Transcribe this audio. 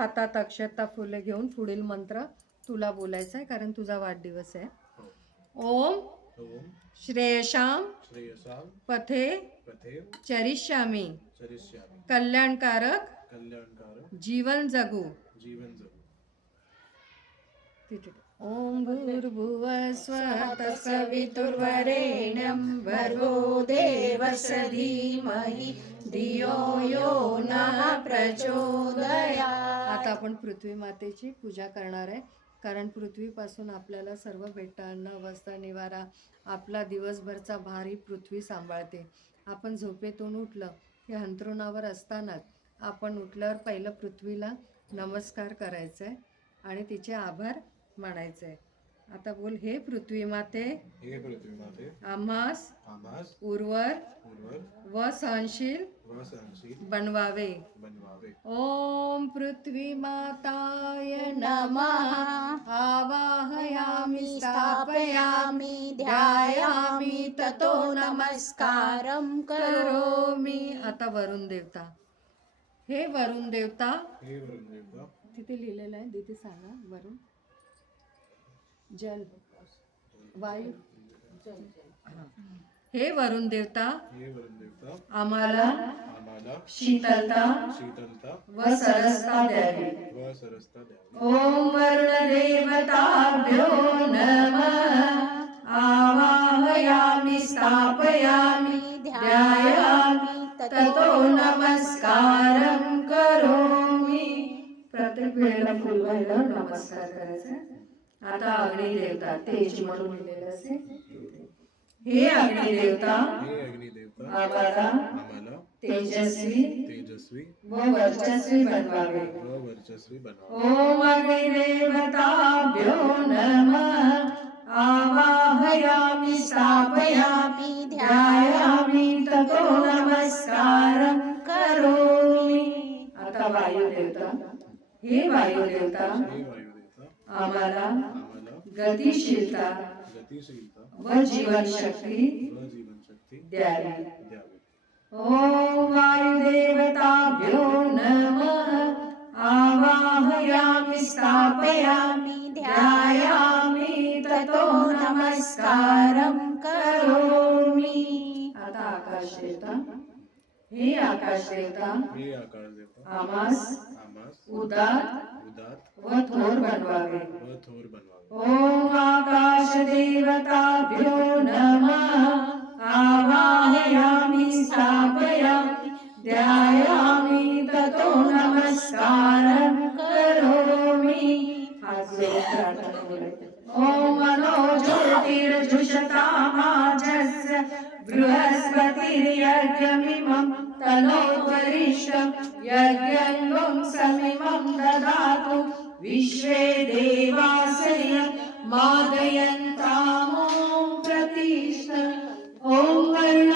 हातात अक्षता फुले घेऊन पुढील मंत्र तुला बोलायचा आहे, कारण तुझा वाढदिवस आहे. ओम श्रेयशाम पथे चरिष्यामी कल्याणकारक जीवन जगू. ओम भूर्भुवः स्वः तत्सवितुर्वरेण्यं भर्गो देवस्य धीमहि धियो यो नः प्रचोदयात्. आता आपण पृथ्वी मातेची पूजा करणार आहे, कारण पृथ्वीपासून आपल्याला सर्व भेटतं. अन्न, वस्त्र, निवारा. आपला दिवसभरचा भार ही पृथ्वी सांभाळते. आपण झोपेतून उठलं की अंथरुणावर असतानाच आपण उठल्यावर पहिलं पृथ्वीला नमस्कार करायचा आहे आणि तिचे आभार मानायचे आहे. आता बोल, हे पृथ्वी माते, आम्हास उर्वर व सहनशील बनवावे. ओम पृथ्वी माताय नमः. आवाहयामि स्थापयामि ध्यायामि ततो नमस्कारं करोमि. आता वरुण देवता. हे वरुण देवता, तिथे लिहिलेलं आहे, तिथे सांगा. वरुण, जल, वायू. हे वरुण देवता, आम्हाला शीतलता व सरसता द्यावी. ओम वरुण देवताभ्यो नमः. आवाहयामि स्थापयामि ध्यायामि ततो नमस्कारं करोमि. प्रत्येक वेळेला फुलवायला नमस्कार करायचा. आता अग्निदेवता, तेज म्हणून लिहिलेलं असेल. हे अग्निदेवता, आम्हाला तेजस्वी व वर्चस्वी बनवावे. ओम अग्निदेवताभ्यो नमः. आवाहयामि स्थापयामि ध्यायामि ततो नमस्कारं करोमि. आता वायुदेवता. हे वायुदेवता, आम्हाला गतिशीलता व जीवनशक्ती द्यावी. ओम वायुदेवताभ्यो नमः. आवाहयामि स्थापयामि ध्यायामि ततो नमस्कारं करोमि. आता आकाशदेवता. हे आकाशदेवता, आम्हास उदात व थोर बनवावे. ओम आकाश देवताभ्यो नमः. आवाहयामि स्थापयामि ध्यायामि ततो नमस्कारं करोमि. ओम मनो ज्योतिर्जुषतामाजस्य बृहस्पतिर्यज्ञमिमं तनोत्वरिष्ठं यज्ञं समिमं ददातु. विश्वे देवासय मादयन्तामो प्रतिष्ठ. ओम वरुण